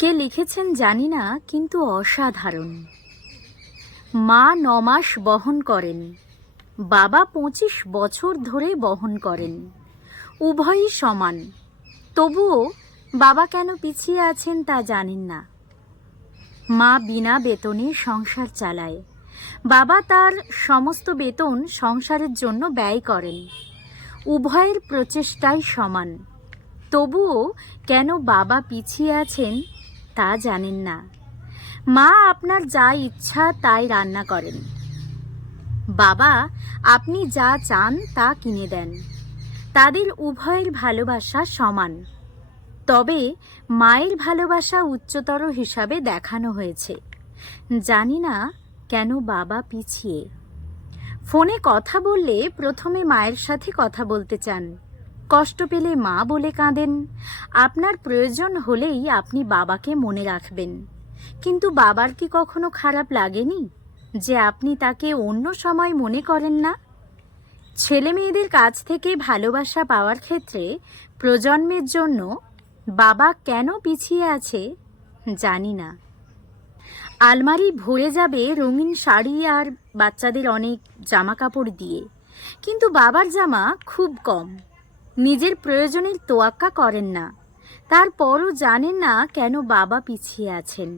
কে লিখেছেন জানি না, কিন্তু অসাধারণ। মা নমাস বহন করেন। বাবা পঁচিশ বছর ধরে বহন করেন। উভয়ই সমান। তবুও বাবা কেন পিছিয়ে আছেন তা জানেন না। মা বিনা বেতনে সংসার চালায়। বাবা তার সমস্ত বেতন সংসারের জন্য ব্যয় করেন। উভয়ের প্রচেষ্টাই সমান। তবুও কেন বাবা পিছিয়ে আছেন তা জানেন না। মা আপনার যা ইচ্ছা তাই রান্না করেন। বাবা, আপনি যা চান তা কিনে দেন। তাদের উভয়ের ভালোবাসা সমান। তবে মায়ের ভালোবাসা উচ্চতর হিসাবে দেখানো হয়েছে। জানি না কেন বাবা পিছিয়ে। ফোনে কথা বললে প্রথমে মায়ের সাথে কথা বলতে চান। কষ্ট পেলে মা বলে কাঁদেন। আপনার প্রয়োজন হলেই আপনি বাবাকে মনে রাখবেন। কিন্তু বাবার কি কখনো খারাপ লাগেনি? যে আপনি তাকে অন্য সময় মনে করেন না? ছেলে মেয়েদের কাছ থেকে ভালোবাসা পাওয়ার ক্ষেত্রে প্রজন্মের জন্য বাবা কেন পিছিয়ে আছে, জানি না। আলমারি ভরে যাবে রঙিন শাড়ি আর বাচ্চাদের অনেক জামা কাপড় দিয়ে। কিন্তু বাবার জামা খুব কম। নিজের প্রয়োজনের তোয়াক্কা করেন না। তারপরও জানেন না কেন বাবা পিছিয়ে আছেন।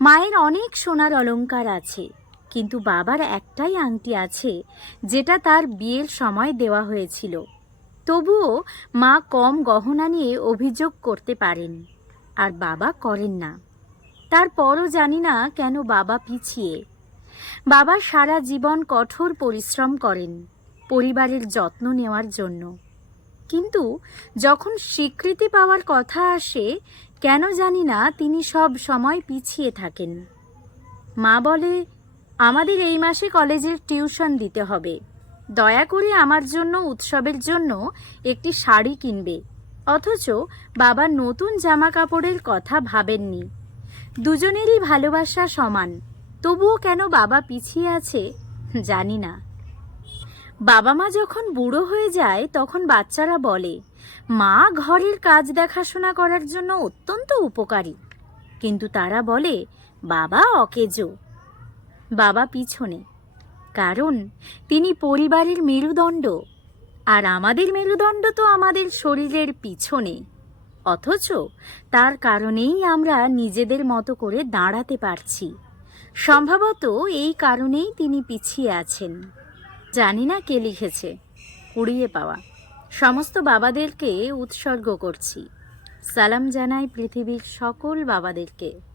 মায়ের অনেক সোনার অলংকার আছে, কিন্তু বাবার একটাই আংটি আছে, যেটা তার বিয়ের সময় দেওয়া হয়েছিল। তবুও মা কম গহনা নিয়ে অভিযোগ করতে পারেন, আর বাবা করেন না। তারপরও জানি না কেন বাবা পিছিয়ে। বাবা সারা জীবন কঠোর পরিশ্রম করেন, পরিবারের যত্ন নেওয়ার জন্য। কিন্তু যখন স্বীকৃতি পাওয়ার কথা আসে, কেন জানি না তিনি সব সময় পিছিয়ে থাকেন। মা বলে, আমাদের এই মাসে কলেজের টিউশন দিতে হবে। দয়া করে আমার জন্য, উৎসবের জন্য একটি শাড়ি কিনবে। অথচ বাবা নতুন জামা কাপড়ের কথা ভাবেননি। দুজনেরই ভালোবাসা সমান। তবুও কেন বাবা পিছিয়ে আছে, জানি না। বাবা মা যখন বুড়ো হয়ে যায়, তখন বাচ্চারা বলে, মা ঘরের কাজ দেখাশোনা করার জন্য অত্যন্ত উপকারী। কিন্তু তারা বলে, বাবা অকেজো। বাবা পিছনে, কারণ তিনি পরিবারের মেরুদণ্ড, আর আমাদের মেরুদণ্ড তো আমাদের শরীরের পিছনে। অথচ তার কারণেই আমরা নিজেদের মতো করে দাঁড়াতে পারছি। সম্ভবত এই কারণেই তিনি পিছিয়ে আছেন। জানি না কে লিখেছে। কুড়িয়ে পাওয়া। সমস্ত বাবাদেরকে উৎসর্গ করছি। সালাম জানাই পৃথিবীর সকল বাবাদেরকে।